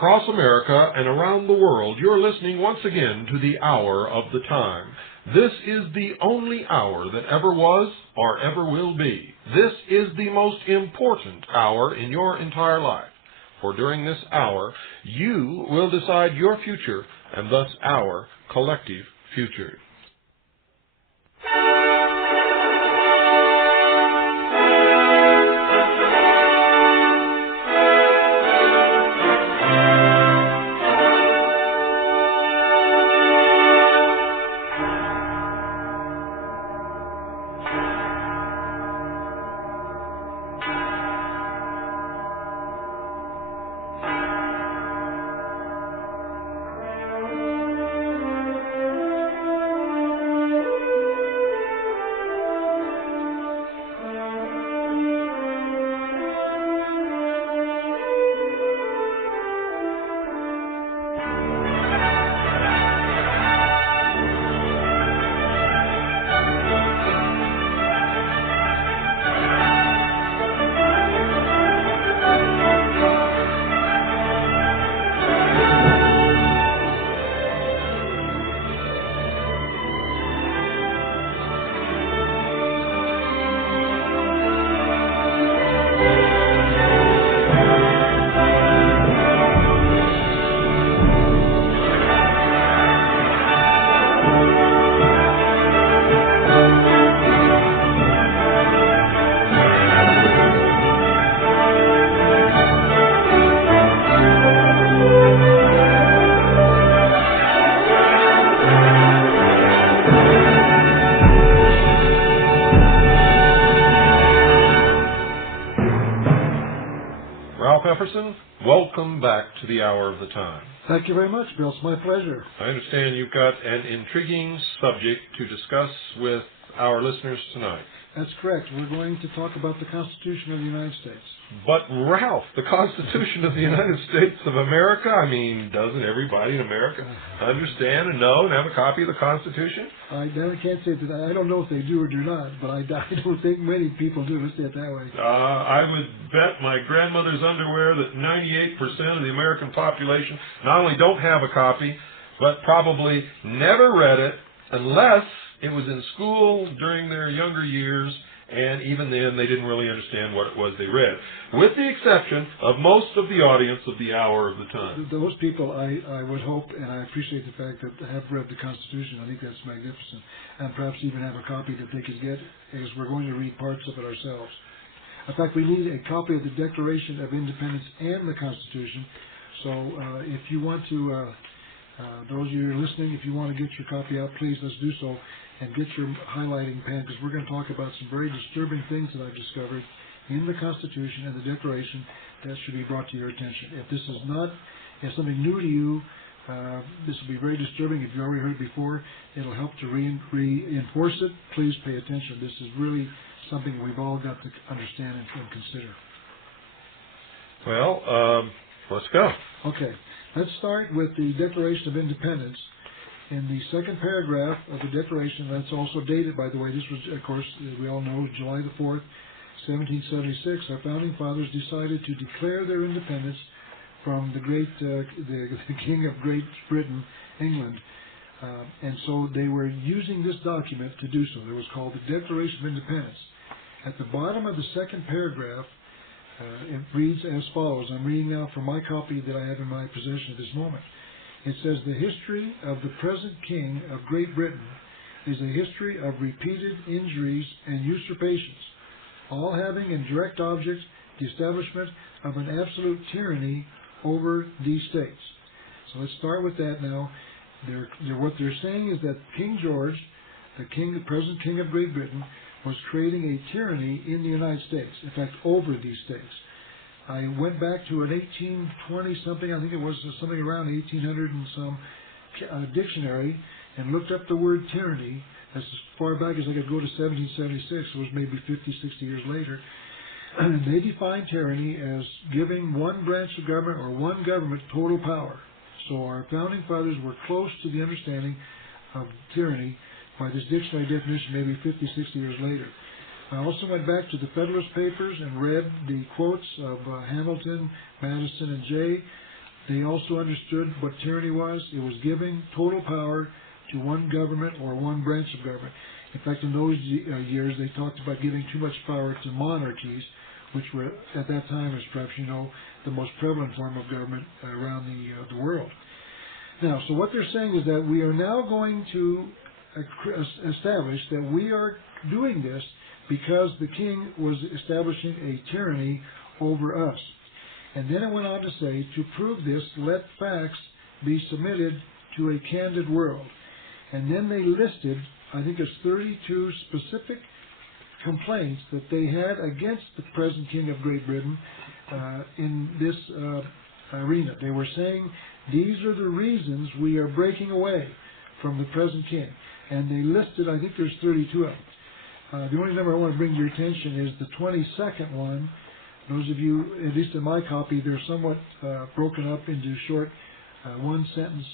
Across America and around the world, you're listening once again to the Hour of the Time. This is the only hour that ever was or ever will be. This is the most important hour in your entire life. For during this hour, you will decide your future and thus our collective future. Epperson, welcome back to the Hour of the Time. Thank you very much, Bill. It's my pleasure. I understand you've got an intriguing subject to discuss with our listeners tonight. That's correct. We're going to talk about the Constitution of the United States. But, Ralph, the Constitution of the United States of America? I mean, doesn't everybody in America understand and know and have a copy of the Constitution? I can't say that. I don't know if they do or do not, but I don't think many people do. Let's say it that way. I would bet my grandmother's underwear that 98% of the American population not only don't have a copy, but probably never read it unless it was in school during their younger years, and even then they didn't really understand what it was they read, with the exception of most of the audience of the Hour of the Time. Those people, I would hope, and I appreciate the fact that have read the Constitution. I think that's magnificent, and perhaps even have a copy that they could get, as we're going to read parts of it ourselves. In fact, we need a copy of the Declaration of Independence and the Constitution, so if you want to, those of you who are listening, if you want to get your copy out, please, let's do so. And get your highlighting pen, because we're going to talk about some very disturbing things that I've discovered in the Constitution and the Declaration that should be brought to your attention. If this is not something new to you, this will be very disturbing. If you already heard it before, it'll help to reinforce it. Please pay attention. This is really something we've all got to understand and consider. Well, let's go. Okay. Let's start with the Declaration of Independence. In the second paragraph of the Declaration, that's also dated, by the way, this was, of course, we all know, July the 4th, 1776, our founding fathers decided to declare their independence from the King of Great Britain, England. And so they were using this document to do so. It was called the Declaration of Independence. At the bottom of the second paragraph, it reads as follows. I'm reading now from my copy that I have in my possession at this moment. It says, the history of the present King of Great Britain is a history of repeated injuries and usurpations, all having in direct object the establishment of an absolute tyranny over these states. So let's start with that now. What they're saying is that King George, the present king of Great Britain, was creating a tyranny in the United States, in fact, over these states. I went back to an 1820-something, I think it was something around 1800 and some, dictionary, and looked up the word tyranny as far back as I could go to 1776, it was maybe 50, 60 years later. And they define tyranny as giving one branch of government or one government total power. So our founding fathers were close to the understanding of tyranny by this dictionary definition maybe 50, 60 years later. I also went back to the Federalist Papers and read the quotes of Hamilton, Madison, and Jay. They also understood what tyranny was. It was giving total power to one government or one branch of government. In fact, in those years, they talked about giving too much power to monarchies, which were, at that time, as perhaps you know, the most prevalent form of government around the world. Now, so what they're saying is that we are now going to establish that we are doing this because the king was establishing a tyranny over us. And then it went on to say, to prove this, let facts be submitted to a candid world. And then they listed, I think it's 32 specific complaints that they had against the present king of Great Britain in this arena. They were saying, these are the reasons we are breaking away from the present king. And they listed, I think there's 32 of them. The only number I want to bring to your attention is the 22nd one. Those of you, at least in my copy, they're somewhat broken up into short one-sentence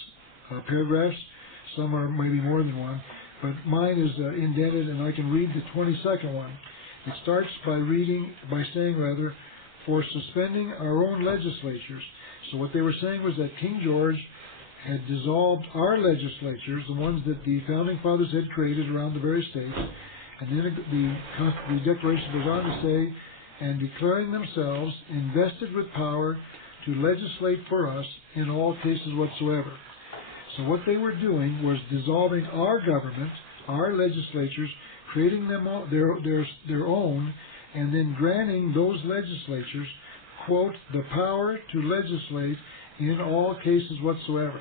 paragraphs. Some are maybe more than one. But mine is indented, and I can read the 22nd one. It starts by saying, for suspending our own legislatures. So what they were saying was that King George had dissolved our legislatures, the ones that the Founding Fathers had created around the various states, and then the Declaration goes on to say, and declaring themselves invested with power to legislate for us in all cases whatsoever. So what they were doing was dissolving our government, our legislatures, creating them their own, and then granting those legislatures, quote, the power to legislate in all cases whatsoever.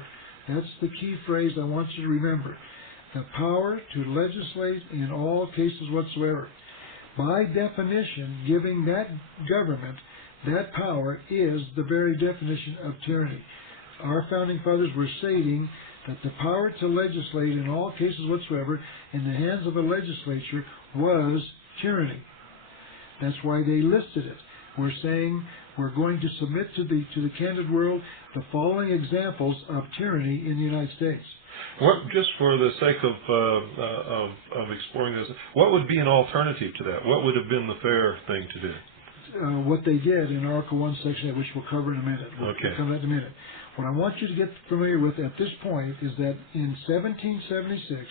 That's the key phrase I want you to remember. The power to legislate in all cases whatsoever. By definition, giving that government that power is the very definition of tyranny. Our Founding Fathers were stating that the power to legislate in all cases whatsoever in the hands of a legislature was tyranny. That's why they listed it. We're saying we're going to submit to the candid world the following examples of tyranny in the United States. What, just for the sake of exploring this, what would be an alternative to that? What would have been the fair thing to do? What they did in Article 1, Section 8, which we'll cover in a minute. We'll cover that in a minute. What I want you to get familiar with at this point is that in 1776,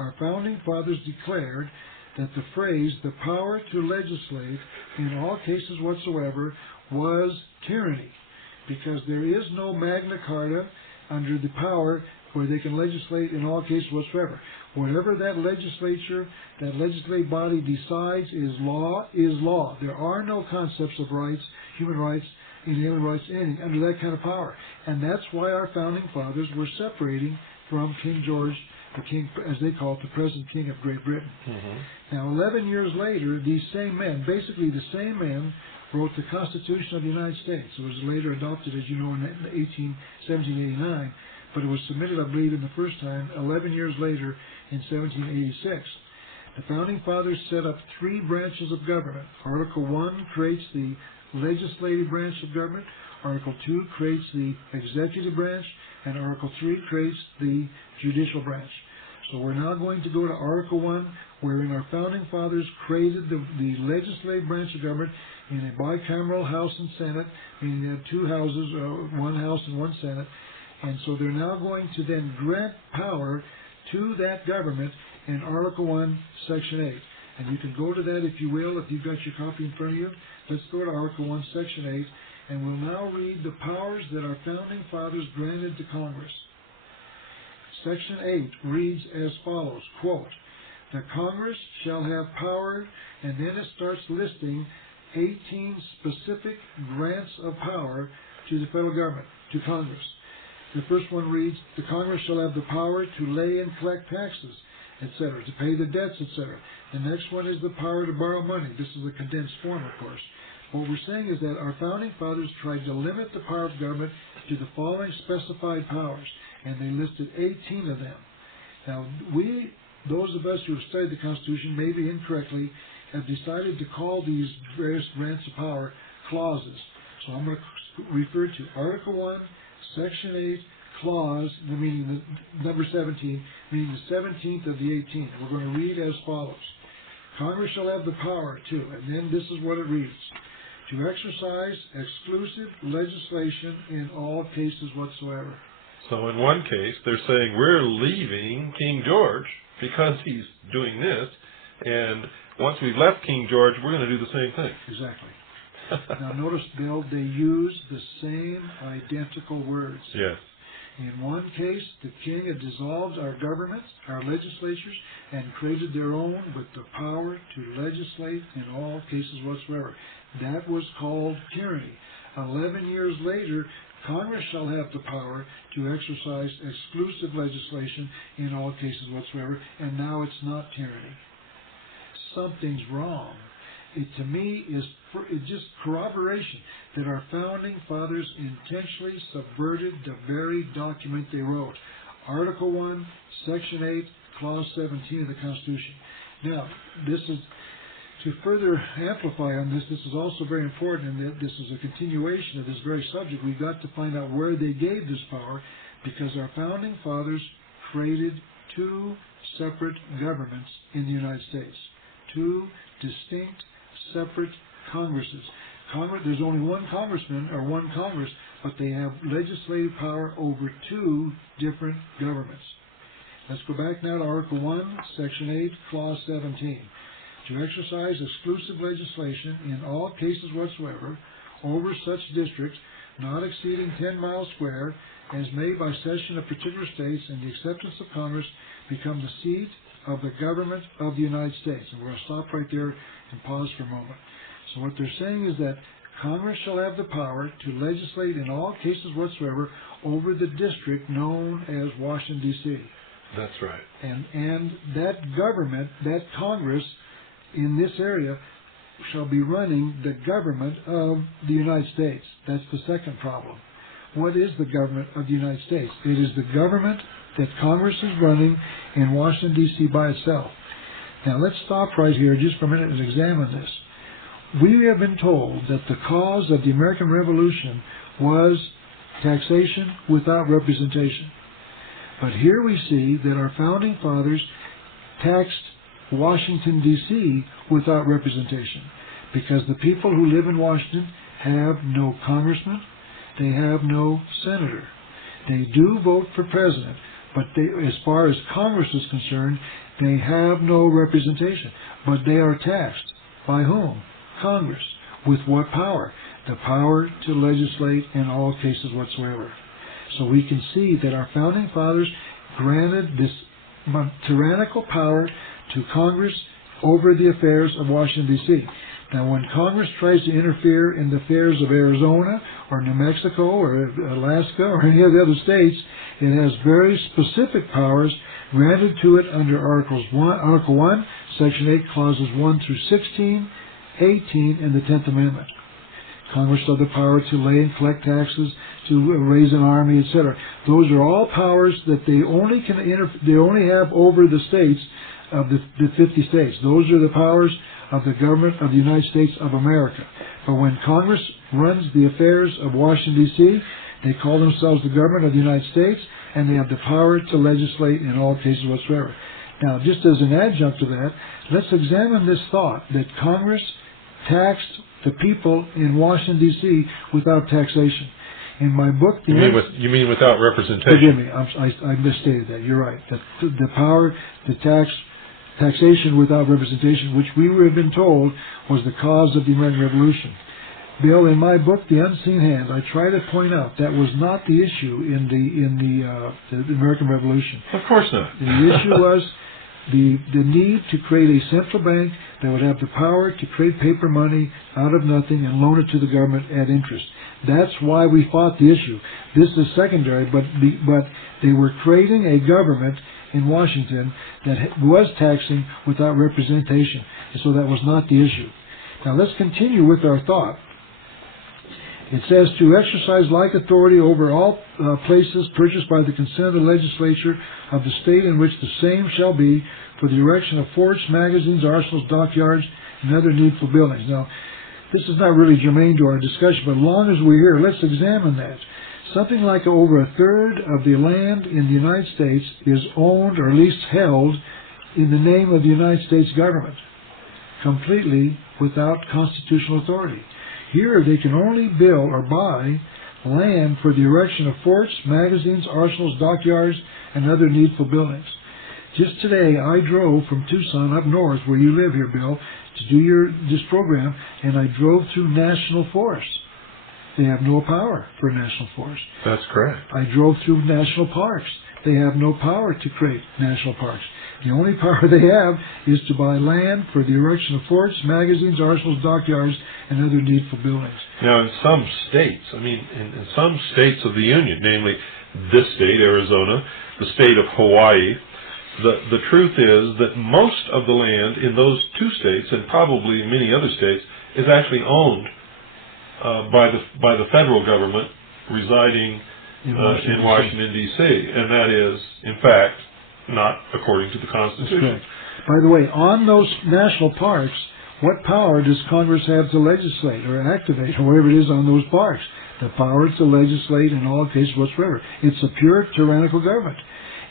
our Founding Fathers declared that the phrase, the power to legislate in all cases whatsoever, was tyranny, because there is no Magna Carta under the power where they can legislate in all cases whatsoever. Whatever that legislature, that legislative body decides is law, is law. There are no concepts of rights, human rights, inalienable rights, anything under that kind of power. And that's why our Founding Fathers were separating from King George, the king, as they call it, the present king of Great Britain. Mm-hmm. Now, 11 years later, these same men, basically the same men, wrote the Constitution of the United States. It was later adopted, as you know, in 1789, but it was submitted, I believe, in the first time 11 years later in 1786. The Founding Fathers set up three branches of government. Article 1 creates the legislative branch of government. Article 2 creates the executive branch. And Article 3 creates the judicial branch. So we're now going to go to Article 1, wherein our Founding Fathers created the legislative branch of government in a bicameral House and Senate, meaning they had two houses, one House and one Senate. And so they're now going to then grant power to that government in Article 1, Section 8. And you can go to that if you will, if you've got your copy in front of you. Let's go to Article 1, Section 8, and we'll now read the powers that our Founding Fathers granted to Congress. Section 8 reads as follows, quote, "The Congress shall have power," and then it starts listing 18 specific grants of power to the federal government, to Congress. The first one reads, "The Congress shall have the power to lay and collect taxes, etc., to pay the debts, etc." The next one is the power to borrow money. This is a condensed form, of course. What we're saying is that our founding fathers tried to limit the power of government to the following specified powers, and they listed 18 of them. Now, those of us who have studied the Constitution, maybe incorrectly, have decided to call these various grants of power clauses. So I'm going to refer to Article 1, Section 8, clause, meaning the number 17, meaning the 17th of the 18. And we're going to read as follows. Congress shall have the power to, and then this is what it reads, to exercise exclusive legislation in all cases whatsoever. So in one case, they're saying we're leaving King George because he's doing this, and once we've left King George, we're going to do the same thing. Exactly. Now notice, Bill, they use the same identical words. Yes. In one case, the king had dissolved our governments, our legislatures, and created their own with the power to legislate in all cases whatsoever. That was called tyranny. 11 years later, Congress shall have the power to exercise exclusive legislation in all cases whatsoever, and now it's not tyranny. Something's wrong. It, to me, is just corroboration that our founding fathers intentionally subverted the very document they wrote. Article 1, Section 8, Clause 17 of the Constitution. Now, this is, to further amplify on this is also very important, and that this is a continuation of this very subject. We've got to find out where they gave this power, because our founding fathers created two separate governments in the United States. Two distinct, separate Congresses. There's only one congressman or one Congress, but they have legislative power over two different governments. Let's go back now to Article 1, Section 8, Clause 17. To exercise exclusive legislation in all cases whatsoever over such districts not exceeding 10 miles square as may by session of particular states and the acceptance of Congress become the seat of the government of the United States. And we're going to stop right there and pause for a moment. So what they're saying is that Congress shall have the power to legislate in all cases whatsoever over the district known as Washington, D.C. That's right. And that government, that Congress in this area, shall be running the government of the United States. That's the second problem. What is the government of the United States? It is the government that Congress is running in Washington, D.C. by itself. Now let's stop right here just for a minute and examine this. We have been told that the cause of the American Revolution was taxation without representation. But here we see that our founding fathers taxed Washington, D.C. without representation, because the people who live in Washington have no congressman, they have no senator. They do vote for president, but as far as Congress is concerned, they have no representation. But they are taxed. By whom? Congress. With what power? The power to legislate in all cases whatsoever. So we can see that our founding fathers granted this tyrannical power to Congress over the affairs of Washington, D.C. Now, when Congress tries to interfere in the affairs of Arizona or New Mexico or Alaska or any of the other states, it has very specific powers granted to it under Article 1, Section 8, Clauses 1 through 16, 18, and the 10th Amendment. Congress shall have the power to lay and collect taxes, to raise an army, etc. Those are all powers that they only have over the states of the 50 states. Those are the powers of the government of the United States of America. But when Congress runs the affairs of Washington, D.C., they call themselves the government of the United States, and they have the power to legislate in all cases whatsoever. Now, just as an adjunct to that, let's examine this thought that Congress taxed the people in Washington, D.C. without taxation. In my book... You mean without representation? Forgive me, I misstated that. You're right. The power to taxation without representation, which we have been told was the cause of the American Revolution. Bill, in my book, The Unseen Hand, I try to point out that was not the issue in the American Revolution. Of course not. The issue was the need to create a central bank that would have the power to create paper money out of nothing and loan it to the government at interest. That's why we fought the issue. This is secondary, but they were creating a government in Washington that was taxing without representation, and so that was not the issue. Now let's continue with our thought. It says to exercise like authority over all places purchased by the consent of the legislature of the state in which the same shall be for the erection of forts, magazines, arsenals, dockyards, and other needful buildings. Now, this is not really germane to our discussion, but as long as we're here, let's examine that. Something like over a third of the land in the United States is owned or at least held in the name of the United States government, completely without constitutional authority. Here they can only build or buy land for the erection of forts, magazines, arsenals, dockyards, and other needful buildings. Just today I drove from Tucson up north, where you live here, Bill, to do this program, and I drove through national forests. They have no power for national forests. That's correct. I drove through national parks. They have no power to create national parks. The only power they have is to buy land for the erection of forts, magazines, arsenals, dockyards, and other needful buildings. Now, in some states, in some states of the Union, namely this state, Arizona, the state of Hawaii, the truth is that most of the land in those two states, and probably many other states, is actually owned by the federal government residing in Washington, D.C., and that is, in fact, not according to the Constitution. By the way, on those national parks, what power does Congress have to legislate or activate, or whatever it is on those parks? The power to legislate in all cases whatsoever. It's a pure tyrannical government.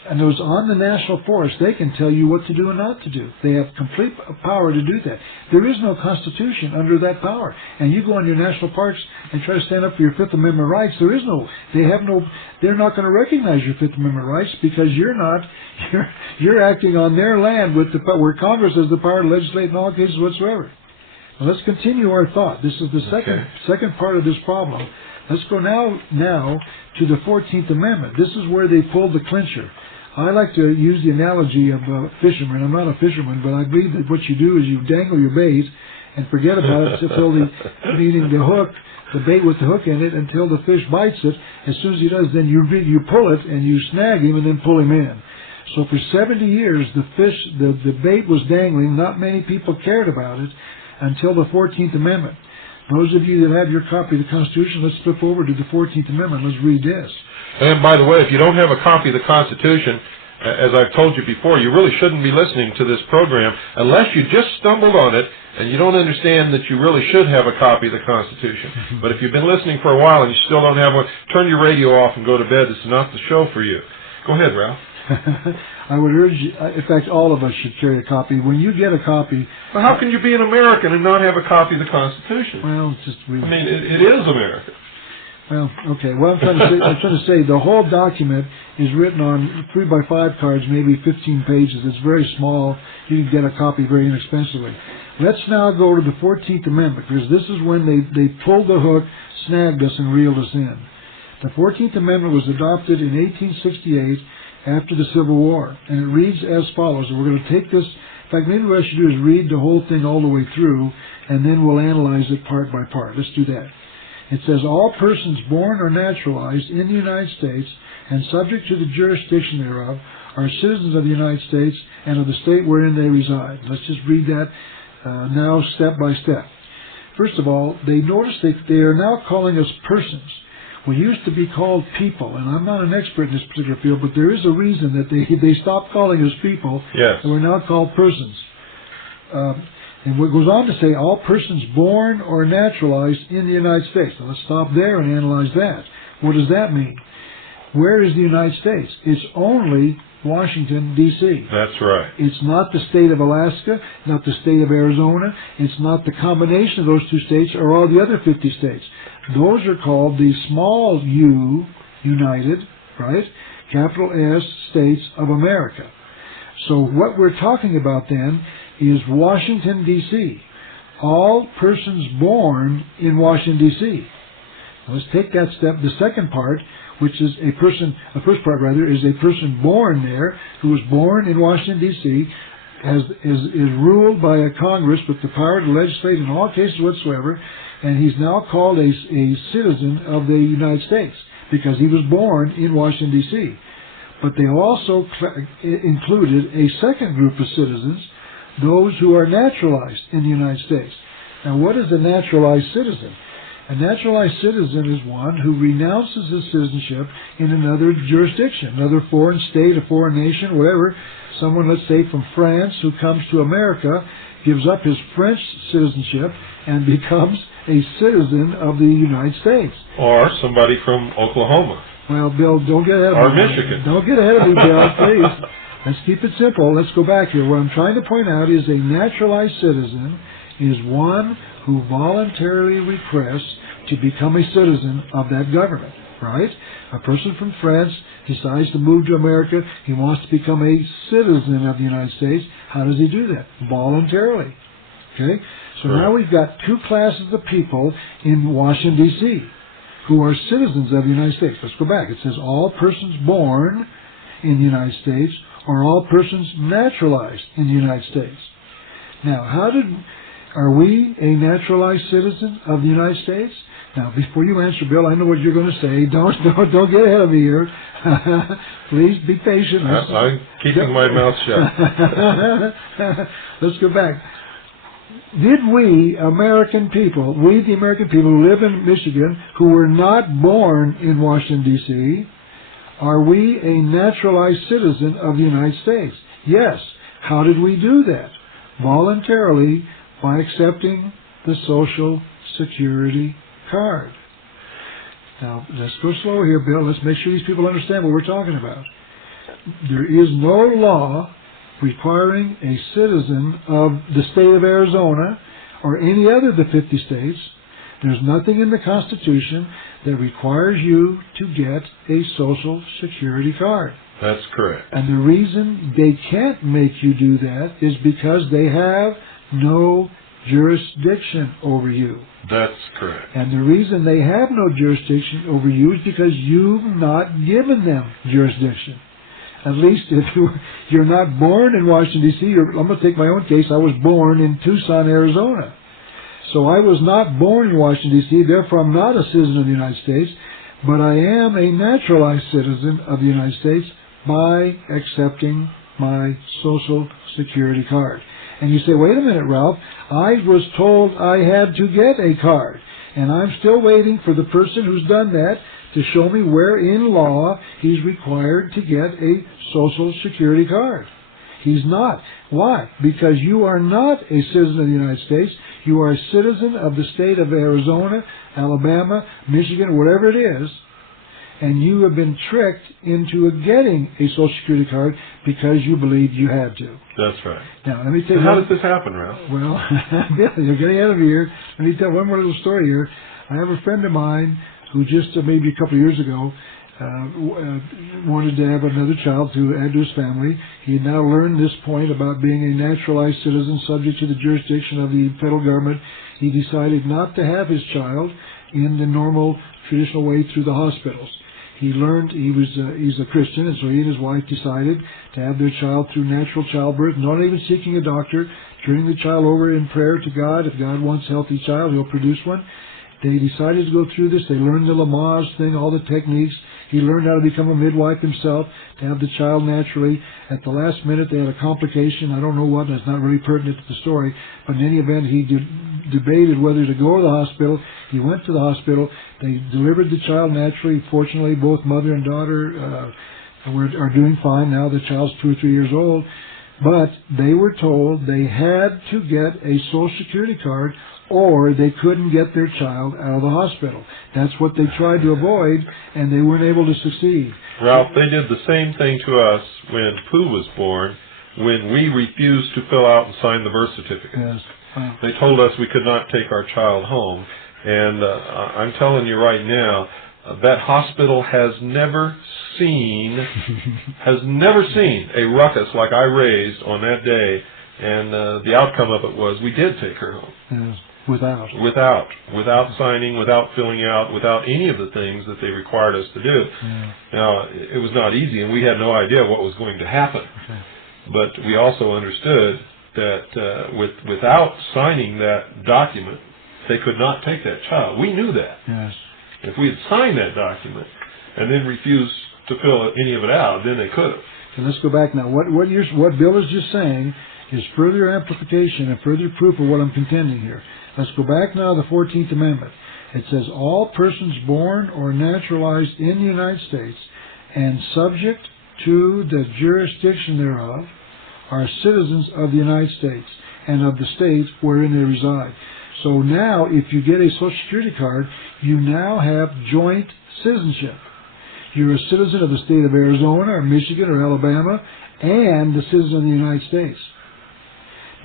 And those on the national forest, they can tell you what to do and not to do. They have complete power to do that. There is no constitution under that power. And you go on your national parks and try to stand up for your Fifth Amendment rights, they're not going to recognize your Fifth Amendment rights because you're acting on their land where Congress has the power to legislate in all cases whatsoever. Now let's continue our thought. This is the second part of this problem. Let's go now to the 14th Amendment. This is where they pulled the clincher. I like to use the analogy of a fisherman. I'm not a fisherman, but I believe that what you do is you dangle your bait and forget about it until meaning the bait with the hook in it, until the fish bites it. As soon as he does, then you pull it and you snag him and then pull him in. So for 70 years, the bait was dangling. Not many people cared about it until the 14th Amendment. Those of you that have your copy of the Constitution, let's flip over to the 14th Amendment. Let's read this. And by the way, if you don't have a copy of the Constitution, as I've told you before, you really shouldn't be listening to this program unless you just stumbled on it and you don't understand that you really should have a copy of the Constitution. But if you've been listening for a while and you still don't have one, turn your radio off and go to bed. This is not the show for you. Go ahead, Ralph. I would urge you, in fact, all of us should carry a copy. When you get a copy... Well, how can you be an American and not have a copy of the Constitution? Well, it is America. Well, okay. What I'm trying to say, the whole document is written on 3x5 cards, maybe 15 pages. It's very small. You can get a copy very inexpensively. Let's now go to the 14th Amendment, because this is when they pulled the hook, snagged us, and reeled us in. The 14th Amendment was adopted in 1868 after the Civil War, and it reads as follows. And we're going to take this. In fact, maybe what I should do is read the whole thing all the way through, and then we'll analyze it part by part. Let's do that. It says, all persons born or naturalized in the United States and subject to the jurisdiction thereof are citizens of the United States and of the state wherein they reside. Let's just read that now step by step. First of all, they notice that they are now calling us persons. We used to be called people, and I'm not an expert in this particular field, but there is a reason that they stopped calling us people, yes, and we're now called persons. And what goes on to say, all persons born or naturalized in the United States. Now let's stop there and analyze that. What does that mean? Where is the United States? It's only Washington, D.C. That's right. It's not the state of Alaska, not the state of Arizona. It's not the combination of those two states or all the other 50 states. Those are called the small U, United, right? Capital S, States of America. So what we're talking about then is Washington, D.C. all persons born in Washington, D.C. Let's take that step. The second part, which is the first part rather, is a person born there, who was born in Washington, D.C., is ruled by a Congress with the power to legislate in all cases whatsoever, and he's now called a citizen of the United States because he was born in Washington, D.C. But they also included a second group of citizens, those who are naturalized in the United States. Now, what is a naturalized citizen? A naturalized citizen is one who renounces his citizenship in another jurisdiction, another foreign state, a foreign nation, whatever. Someone, let's say, from France who comes to America, gives up his French citizenship and becomes a citizen of the United States. Or somebody from Oklahoma. Well, Bill, don't get ahead of me. Or Michigan. Don't get ahead of me, Bill, please. Let's keep it simple. Let's go back here. What I'm trying to point out is a naturalized citizen is one who voluntarily requests to become a citizen of that government, right? A person from France decides to move to America. He wants to become a citizen of the United States. How does he do that? Voluntarily. Okay? So now we've got two classes of people in Washington, D.C., who are citizens of the United States. Let's go back. It says all persons born in the United States or all persons naturalized in the United States. Now, are we a naturalized citizen of the United States? Now, before you answer, Bill, I know what you're going to say. Don't get ahead of me here. Please be patient. I'm keeping my mouth shut. Let's go back. Did we, American people, the American people who live in Michigan, who were not born in Washington, D.C., are we a naturalized citizen of the United States? Yes. How did we do that? Voluntarily, by accepting the Social Security card. Now, let's go slow here, Bill. Let's make sure these people understand what we're talking about. There is no law requiring a citizen of the state of Arizona or any other of the 50 states. There's nothing in the Constitution that requires you to get a Social Security card. That's correct. And the reason they can't make you do that is because they have no jurisdiction over you. That's correct. And the reason they have no jurisdiction over you is because you've not given them jurisdiction. At least if you're not born in Washington, D.C., I'm going to take my own case. I was born in Tucson, Arizona. So I was not born in Washington, D.C., therefore I'm not a citizen of the United States, but I am a naturalized citizen of the United States by accepting my Social Security card. And you say, wait a minute, Ralph, I was told I had to get a card, and I'm still waiting for the person who's done that to show me where in law he's required to get a Social Security card. He's not. Why? Because you are not a citizen of the United States. You are a citizen of the state of Arizona, Alabama, Michigan, whatever it is, and you have been tricked into getting a Social Security card because you believed you had to. That's right. Now, let me tell you. How does this happen, Ralph? Well, you're getting ahead of me here. Let me tell one more little story here. I have a friend of mine who just maybe a couple of years ago wanted to have another child to add to his family. He had now learned this point about being a naturalized citizen subject to the jurisdiction of the federal government. He decided not to have his child in the normal, traditional way through the hospitals. He learned he's a Christian, and so he and his wife decided to have their child through natural childbirth, not even seeking a doctor, turning the child over in prayer to God. If God wants a healthy child, He'll produce one. They decided to go through this. They learned the Lamaze thing, all the techniques. He learned how to become a midwife himself, to have the child naturally. At the last minute, they had a complication. I don't know what. That's not really pertinent to the story. But in any event, he debated whether to go to the hospital. He went to the hospital. They delivered the child naturally. Fortunately, both mother and daughter are doing fine now. The child's 2 or 3 years old. But they were told they had to get a Social Security card or they couldn't get their child out of the hospital. That's what they tried to avoid, and they weren't able to succeed. Ralph, they did the same thing to us when Pooh was born, when we refused to fill out and sign the birth certificate. Yes. Wow. They told us we could not take our child home. And I'm telling you right now, that hospital has never seen a ruckus like I raised on that day And the outcome of it was we did take her home. Yes. Without signing, without filling out, without any of the things that they required us to do. Yeah. Now, it was not easy, and we had no idea what was going to happen. Okay. But we also understood that without signing that document, they could not take that child. We knew that. Yes. If we had signed that document and then refused to fill any of it out, then they could have. And let's go back now. What Bill is just saying is further amplification and further proof of what I'm contending here. Let's go back now to the 14th Amendment. It says, all persons born or naturalized in the United States and subject to the jurisdiction thereof are citizens of the United States and of the state wherein they reside. So now, if you get a Social Security card, you now have joint citizenship. You're a citizen of the state of Arizona or Michigan or Alabama and the citizen of the United States.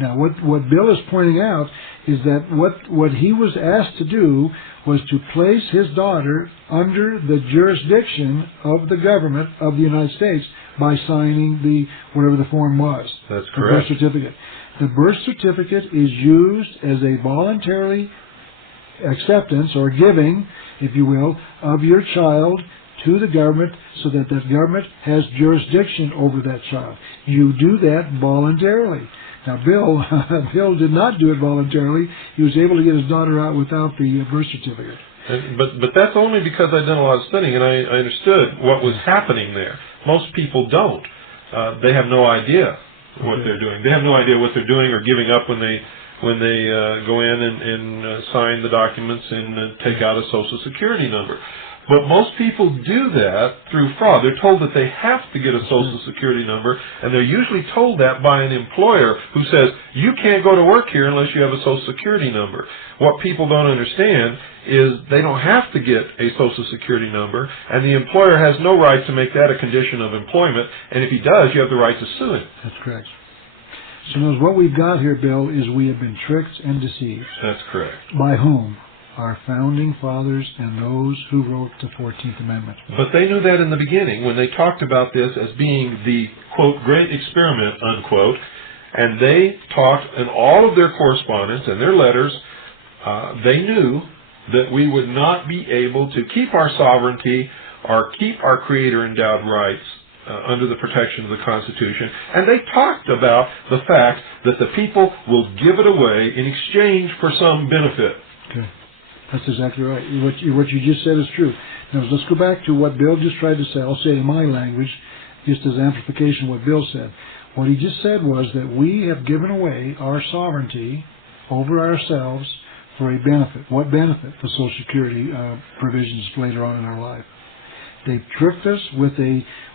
Now, what Bill is pointing out is that what he was asked to do was to place his daughter under the jurisdiction of the government of the United States by signing whatever the form was. That's correct. The birth certificate. The birth certificate is used as a voluntary acceptance or giving, if you will, of your child to the government so that that government has jurisdiction over that child. You do that voluntarily. Now, Bill did not do it voluntarily. He was able to get his daughter out without the birth certificate. But that's only because I've done a lot of studying and I understood what was happening there. Most people don't. They have no idea what they're doing. They have no idea what they're doing or giving up when they go in and sign the documents and take out a Social Security number. But most people do that through fraud. They're told that they have to get a Social Security number, and they're usually told that by an employer who says, you can't go to work here unless you have a Social Security number. What people don't understand is they don't have to get a Social Security number, and the employer has no right to make that a condition of employment, and if he does, you have the right to sue him. That's correct. So what we've got here, Bill, is we have been tricked and deceived. That's correct. By whom? Our founding fathers and those who wrote the 14th Amendment. But they knew that in the beginning when they talked about this as being the, quote, great experiment, unquote, and they talked in all of their correspondence and their letters, they knew that we would not be able to keep our sovereignty or keep our creator-endowed rights under the protection of the Constitution. And they talked about the fact that the people will give it away in exchange for some benefit. Okay. That's exactly right. What you just said is true. Now, let's go back to what Bill just tried to say. I'll say it in my language, just as amplification of what Bill said. What he just said was that we have given away our sovereignty over ourselves for a benefit. What benefit? The Social Security provisions later on in our life. They've tricked us with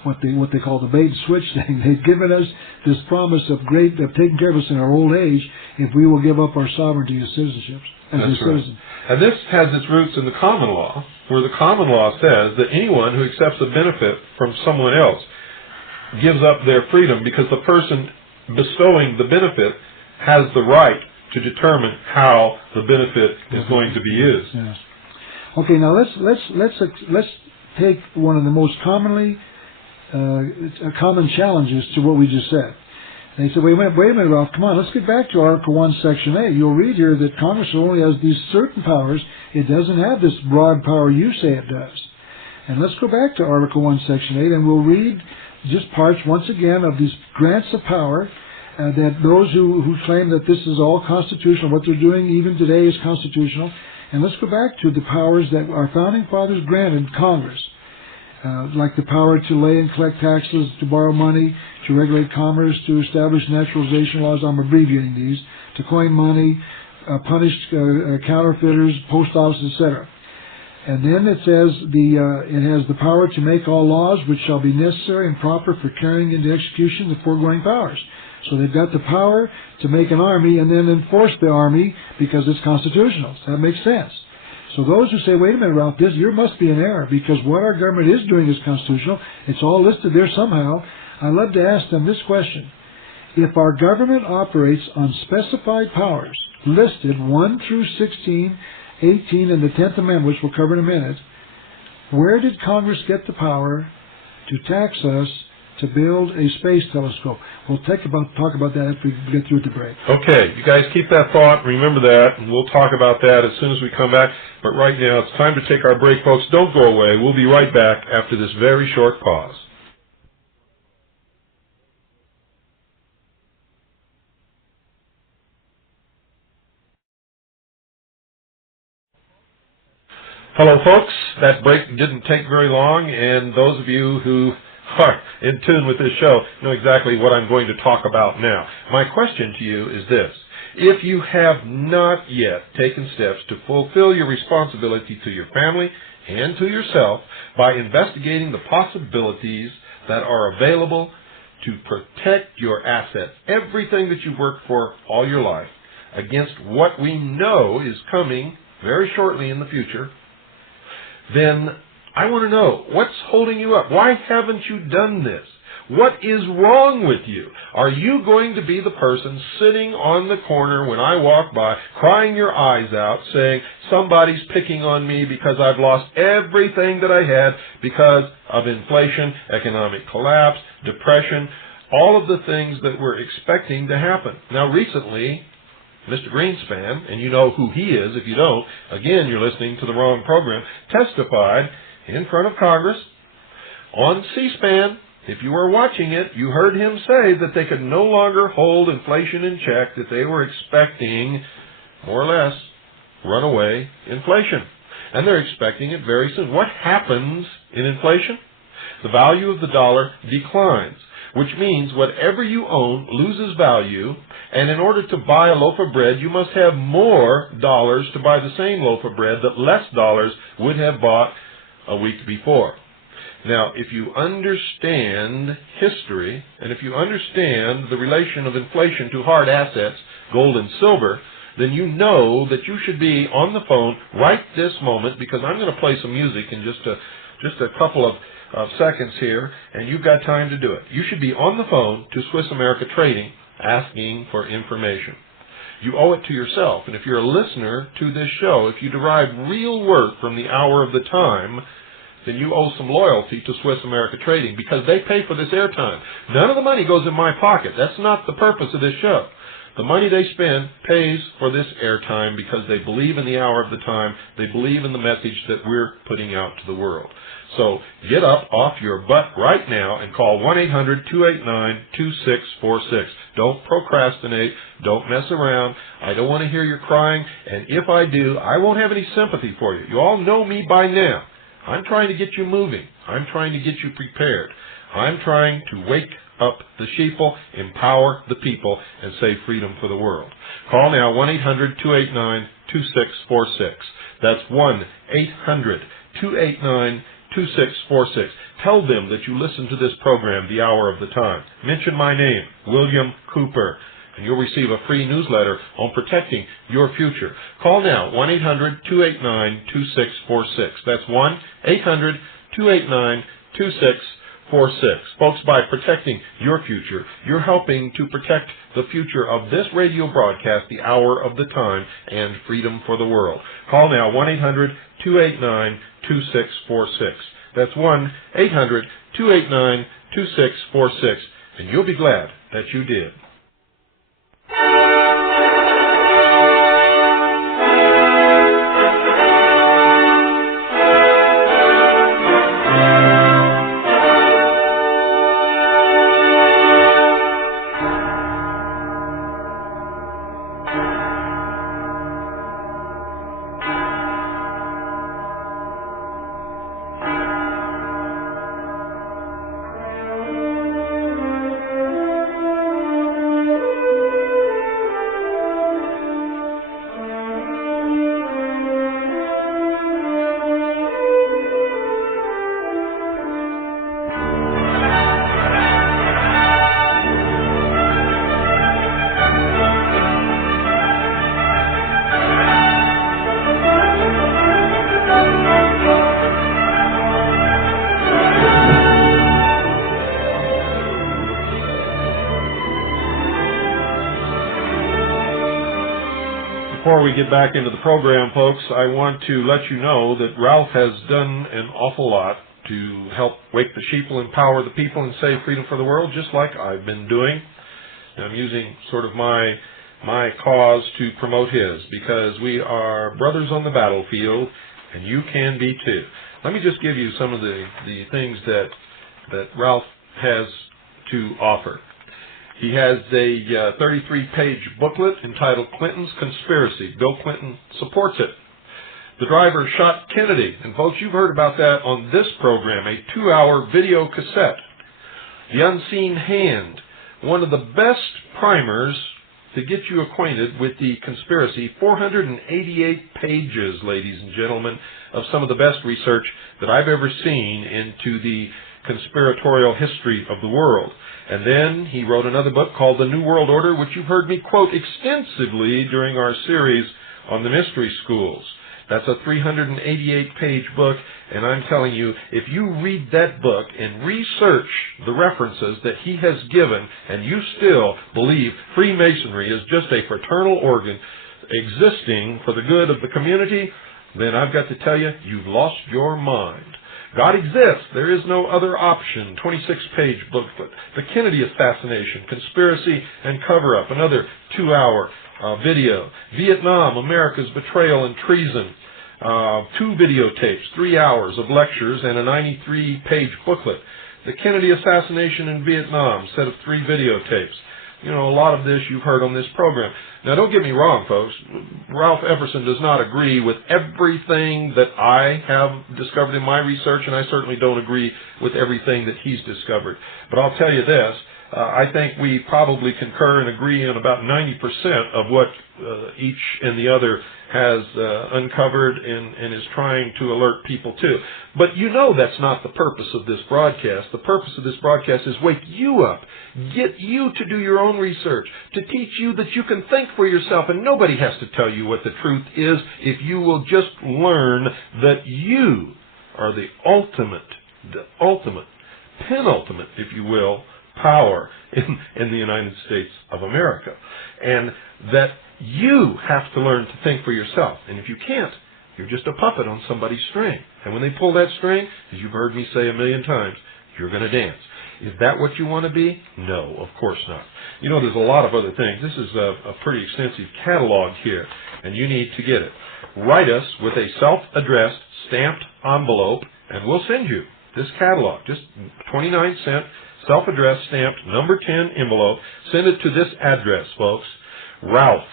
what they call the bait and switch thing. They've given us this promise of taking care of us in our old age if we will give up our sovereignty as citizenships. That's right. And this has its roots in the common law, where the common law says that anyone who accepts a benefit from someone else gives up their freedom because the person bestowing the benefit has the right to determine how the benefit is going to be used. Yes. Okay, now let's take one of the most common challenges to what we just said. They said, wait a minute, Ralph, come on, let's get back to Article 1, Section 8. You'll read here that Congress only has these certain powers. It doesn't have this broad power you say it does. And let's go back to Article 1, Section 8, and we'll read just parts, once again, of these grants of power that those who claim that this is all constitutional, what they're doing even today is constitutional. And let's go back to the powers that our founding fathers granted Congress. Like the power to lay and collect taxes, to borrow money, to regulate commerce, to establish naturalization laws, I'm abbreviating these, to coin money, punish counterfeiters, post office, etc. And then it says it has the power to make all laws which shall be necessary and proper for carrying into execution the foregoing powers. So they've got the power to make an army and then enforce the army because it's constitutional. That makes sense. So those who say, wait a minute, Ralph, there must be an error because what our government is doing is constitutional. It's all listed there somehow. I'd love to ask them this question. If our government operates on specified powers, listed 1 through 16, 18, and the 10th Amendment, which we'll cover in a minute, where did Congress get the power to tax us, to build a space telescope. We'll talk about that after we get through the break. Okay, you guys keep that thought, remember that, and we'll talk about that as soon as we come back. But right now, it's time to take our break, folks. Don't go away. We'll be right back after this very short pause. Hello, folks. That break didn't take very long, and those of you who are in tune with this show know exactly what I'm going to talk about now. My question to you is this. If you have not yet taken steps to fulfill your responsibility to your family and to yourself by investigating the possibilities that are available to protect your assets, everything that you've worked for all your life, against what we know is coming very shortly in the future, then I want to know, what's holding you up? Why haven't you done this? What is wrong with you? Are you going to be the person sitting on the corner when I walk by, crying your eyes out, saying, somebody's picking on me because I've lost everything that I had because of inflation, economic collapse, depression, all of the things that we're expecting to happen? Now, recently, Mr. Greenspan, and you know who he is. If you don't, again, you're listening to the wrong program, testified in front of Congress on C-SPAN. If you were watching it, you heard him say that they could no longer hold inflation in check, that they were expecting, more or less, runaway inflation. And they're expecting it very soon. What happens in inflation? The value of the dollar declines, which means whatever you own loses value, and in order to buy a loaf of bread, you must have more dollars to buy the same loaf of bread that less dollars would have bought a week before. Now, if you understand history, and if you understand the relation of inflation to hard assets, gold and silver, then you know that you should be on the phone right this moment, because I'm going to play some music in just a couple of seconds here, and you've got time to do it. You should be on the phone to Swiss America Trading asking for information. You owe it to yourself, and if you're a listener to this show, if you derive real worth from the hour of the time, then you owe some loyalty to Swiss America Trading, because they pay for this airtime. None of the money goes in my pocket. That's not the purpose of this show. The money they spend pays for this airtime because they believe in the hour of the time. They believe in the message that we're putting out to the world. So get up off your butt right now and call 1-800-289-2646. Don't procrastinate. Don't mess around. I don't want to hear your crying. And if I do, I won't have any sympathy for you. You all know me by now. I'm trying to get you moving. I'm trying to get you prepared. I'm trying to wake up the sheeple, empower the people, and say freedom for the world. Call now 1-800-289-2646. That's 1-800-289-2646. Tell them that you listen to this program, The Hour of the Time. Mention my name, William Cooper, and you'll receive a free newsletter on protecting your future. Call now, 1-800-289-2646. That's 1-800-289-2646. Folks, by protecting your future, you're helping to protect the future of this radio broadcast, The Hour of the Time, and freedom for the world. Call now, 1-800-289-2646. That's 1-800-289-2646, and you'll be glad that you did. Before we get back into the program, folks, I want to let you know that Ralph has done an awful lot to help wake the sheeple, empower the people, and save freedom for the world, just like I've been doing. And I'm using sort of my cause to promote his, because we are brothers on the battlefield, and you can be too. Let me just give you some of the things that Ralph has to offer. He has a 33-page booklet entitled Clinton's Conspiracy. Bill Clinton supports it. The driver shot Kennedy. And folks, you've heard about that on this program, a 2-hour video cassette. The Unseen Hand, one of the best primers to get you acquainted with the conspiracy. 488 pages, ladies and gentlemen, of some of the best research that I've ever seen into the conspiratorial history of the world. And then he wrote another book called The New World Order, which you've heard me quote extensively during our series on the mystery schools. That's a 388-page book, and I'm telling you, if you read that book and research the references that he has given, and you still believe Freemasonry is just a fraternal organ existing for the good of the community, then I've got to tell you, you've lost your mind. God exists. There is no other option. 26-page booklet. The Kennedy assassination, conspiracy and cover-up, another 2-hour video. Vietnam, America's betrayal and treason. 2 videotapes, 3 hours of lectures, and a 93-page booklet. The Kennedy assassination in Vietnam, set of 3 videotapes. You know, a lot of this you've heard on this program. Now, don't get me wrong, folks. Ralph Epperson does not agree with everything that I have discovered in my research, and I certainly don't agree with everything that he's discovered. But I'll tell you this. I think we probably concur and agree on about 90% of what each and the other has uncovered and is trying to alert people to. But you know that's not the purpose of this broadcast. The purpose of this broadcast is wake you up, get you to do your own research, to teach you that you can think for yourself, and nobody has to tell you what the truth is if you will just learn that you are the ultimate, penultimate, if you will, power in the United States of America. And that you have to learn to think for yourself. And if you can't, you're just a puppet on somebody's string. And when they pull that string, as you've heard me say a million times, you're going to dance. Is that what you want to be? No, of course not. You know, there's a lot of other things. This is a pretty extensive catalog here, and you need to get it. Write us with a self-addressed stamped envelope, and we'll send you this catalog. Just 29-cent self-addressed stamped number 10 envelope. Send it to this address, folks. Ralph.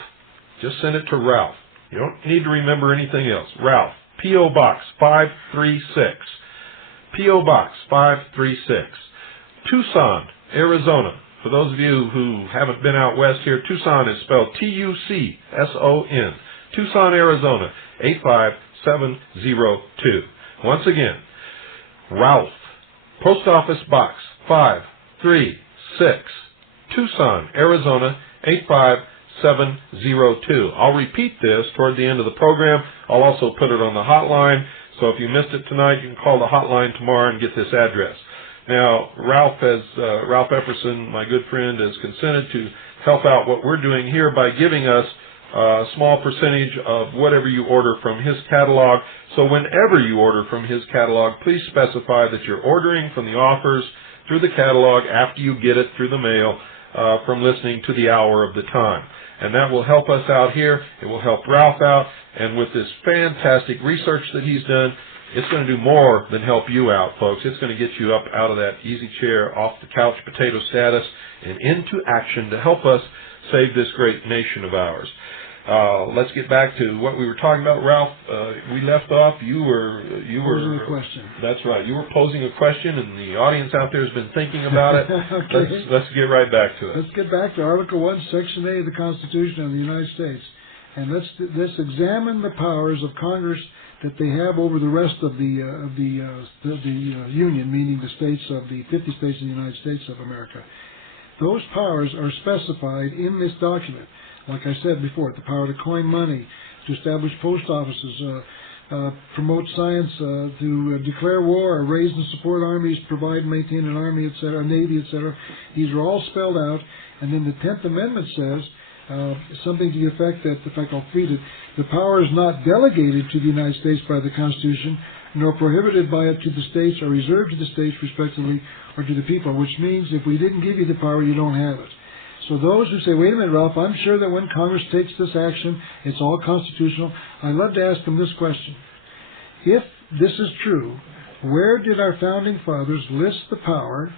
Just send it to Ralph. You don't need to remember anything else. Ralph. P.O. Box 536. P.O. Box 536. Tucson, Arizona. For those of you who haven't been out west here, Tucson is spelled T-U-C-S-O-N. Tucson, Arizona, 85702. Once again, Ralph. Post Office Box 536. Tucson, Arizona, 85702. I'll repeat this toward the end of the program. I'll also put it on the hotline. So if you missed it tonight, you can call the hotline tomorrow and get this address. Now, Ralph Epperson, my good friend, has consented to help out what we're doing here by giving us a small percentage of whatever you order from his catalog. So whenever you order from his catalog, please specify that you're ordering from the offers through the catalog after you get it through the mail from listening to the Hour of the Time. And that will help us out here. It will help Ralph out. And with this fantastic research that he's done, it's going to do more than help you out, folks. It's going to get you up out of that easy chair, off the couch potato status, and into action to help us save this great nation of ours. Let's get back to what we were talking about, Ralph. We left off. You were posing a question. That's right. You were posing a question, and the audience out there has been thinking about it. Okay. Let's get right back to it. Let's get back to Article 1, Section A of the Constitution of the United States, and let's examine the powers of Congress that they have over the rest of the Union, meaning the states of the 50 states of the United States of America. Those powers are specified in this document. Like I said before, the power to coin money, to establish post offices, promote science, to declare war, raise and support armies, provide and maintain an army, etc., a navy, etc. These are all spelled out. And then the 10th Amendment says something to the effect that, in fact, I'll read it, the power is not delegated to the United States by the Constitution, nor prohibited by it to the states or reserved to the states respectively or to the people, which means if we didn't give you the power, you don't have it. So those who say, wait a minute, Ralph, I'm sure that when Congress takes this action, it's all constitutional. I'd love to ask them this question. If this is true, where did our founding fathers list the power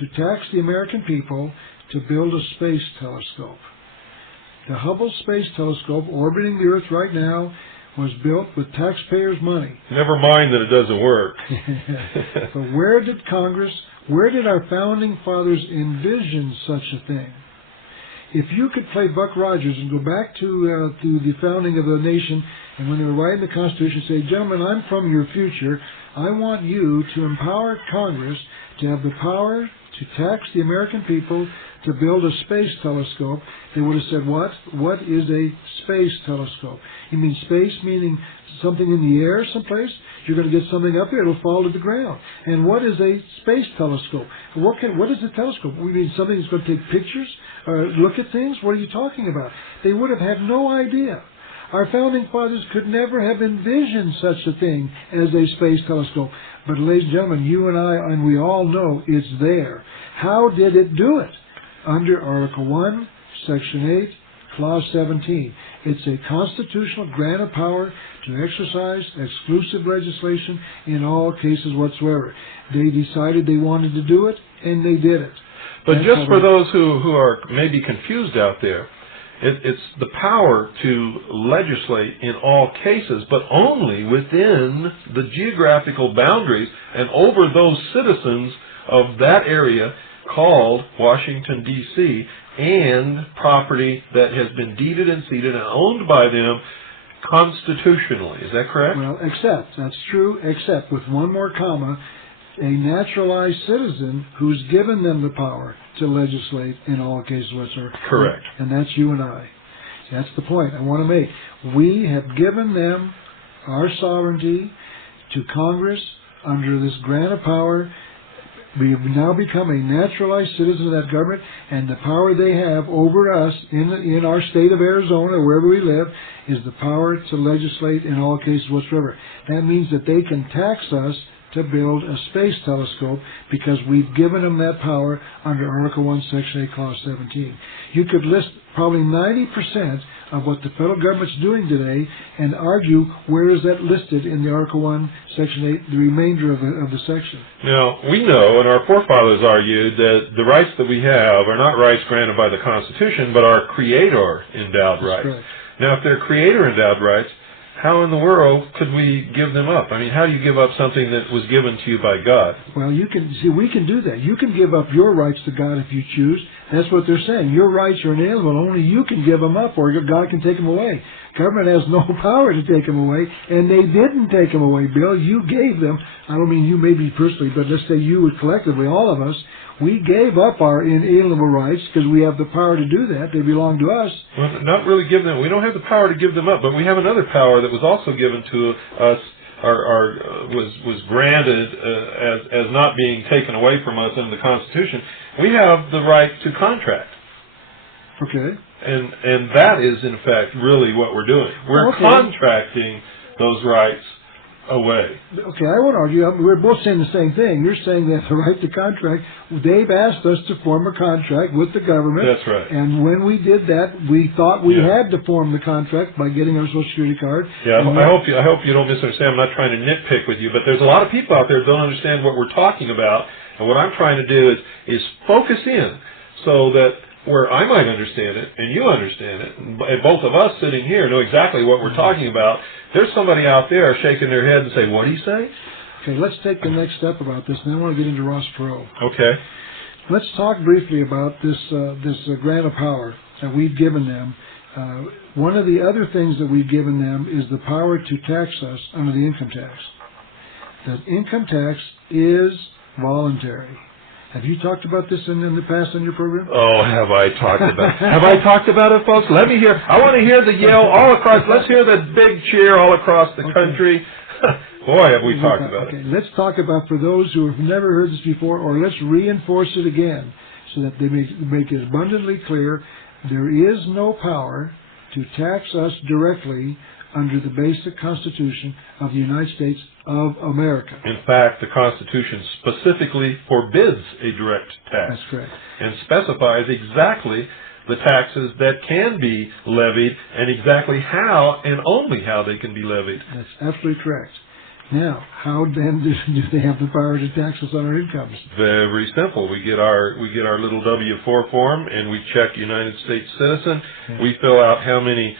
to tax the American people to build a space telescope? The Hubble Space Telescope, orbiting the Earth right now, was built with taxpayers' money. Never mind that it doesn't work. But where did our founding fathers envision such a thing? If you could play Buck Rogers and go back to the founding of the nation, and when they were writing the Constitution, say, gentlemen, I'm from your future. I want you to empower Congress to have the power to tax the American people to build a space telescope. They would have said, what? What is a space telescope? You mean space meaning something in the air someplace? You're going to get something up here, it'll fall to the ground. And what is a space telescope? What is a telescope? We mean something that's going to take pictures? Look at things? What are you talking about? They would have had no idea. Our founding fathers could never have envisioned such a thing as a space telescope. But ladies and gentlemen, you and I, and we all know it's there. How did it do it? Under Article 1, Section 8, Clause 17. It's a constitutional grant of power to exercise exclusive legislation in all cases whatsoever. They decided they wanted to do it, and they did it. But just for those who are maybe confused out there, it's the power to legislate in all cases, but only within the geographical boundaries and over those citizens of that area called Washington, D.C., and property that has been deeded and ceded and owned by them constitutionally. Is that correct? Well, that's true, except with one more comma, a naturalized citizen who's given them the power to legislate in all cases whatsoever. Correct. And that's you and I. That's the point I want to make. We have given them our sovereignty to Congress under this grant of power. We have now become a naturalized citizen of that government, and the power they have over us in our state of Arizona, or wherever we live, is the power to legislate in all cases whatsoever. That means that they can tax us to build a space telescope because we've given them that power under Article 1, Section 8, Clause 17. You could list probably 90% of what the federal government's doing today and argue where is that listed in the Article 1, Section 8, the remainder of the section. Now, we know, and our forefathers argued, that the rights that we have are not rights granted by the Constitution, but our Creator-endowed rights. Correct. Now, if they're Creator-endowed rights, how in the world could we give them up? I mean, how do you give up something that was given to you by God? Well, we can do that. You can give up your rights to God if you choose. That's what they're saying. Your rights are inalienable. Only you can give them up, or God can take them away. Government has no power to take them away, and they didn't take them away, Bill. You gave them. I don't mean you maybe personally, but let's say you collectively, all of us, we gave up our inalienable rights because we have the power to do that. They belong to us. Well, not really give them. We don't have the power to give them up, but we have another power that was also given to us, was granted as not being taken away from us in the Constitution. We have the right to contract. Okay. And that is, in fact, really what we're doing. We're contracting those rights away. Okay, I won't argue. We're both saying the same thing. You're saying that the right to contract, they've asked us to form a contract with the government. That's right. And when we did that, we thought we had to form the contract by getting our Social Security card. Yeah, I hope you don't misunderstand. I'm not trying to nitpick with you, but there's a lot of people out there that don't understand what we're talking about. And what I'm trying to do is focus in so that where I might understand it, and you understand it, and both of us sitting here know exactly what we're talking about, there's somebody out there shaking their head and say, what do you say? Okay, let's take the next step about this, and then I want to get into Ross Perot. Okay. Let's talk briefly about this grant of power that we've given them. One of the other things that we've given them is the power to tax us under the income tax. The income tax is voluntary. Have you talked about this in the past on your program? Oh, have I talked about it? Have I talked about it, folks? Let me hear. I want to hear the yell all across. Let's hear the big cheer all across the country. Boy, have we talked about it. Let's talk about, for those who have never heard this before, or let's reinforce it again so that they make it abundantly clear, there is no power to tax us directly under the basic Constitution of the United States of America. In fact, the Constitution specifically forbids a direct tax. That's correct. And specifies exactly the taxes that can be levied and exactly how and only how they can be levied. That's absolutely correct. Now, how then do they have the power to tax us on our incomes? Very simple. We get our little W-4 form and we check United States citizen. Yeah. We fill out how many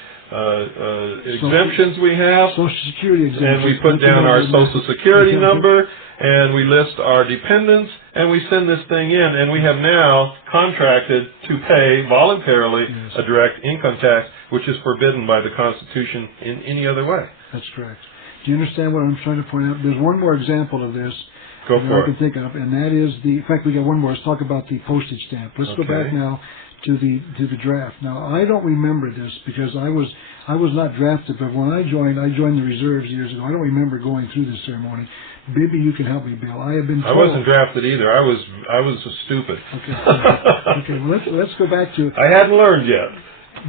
exemptions we have. Social Security exemptions. And we put down our Social Security number and we list our dependents and we send this thing in, and we have now contracted to pay voluntarily a direct income tax, which is forbidden by the Constitution in any other way. That's correct. Do you understand what I'm trying to point out? There's one more example of this that I can think of, and that is in fact, we got one more. Let's talk about the postage stamp. Let's go back now to the draft. Now, I don't remember this because I was not drafted, but when I joined the reserves years ago. I don't remember going through this ceremony. Maybe you can help me, Bill. I have been told. I wasn't drafted either. I was stupid. Okay. Okay. Well, let's go back to. I hadn't learned yet.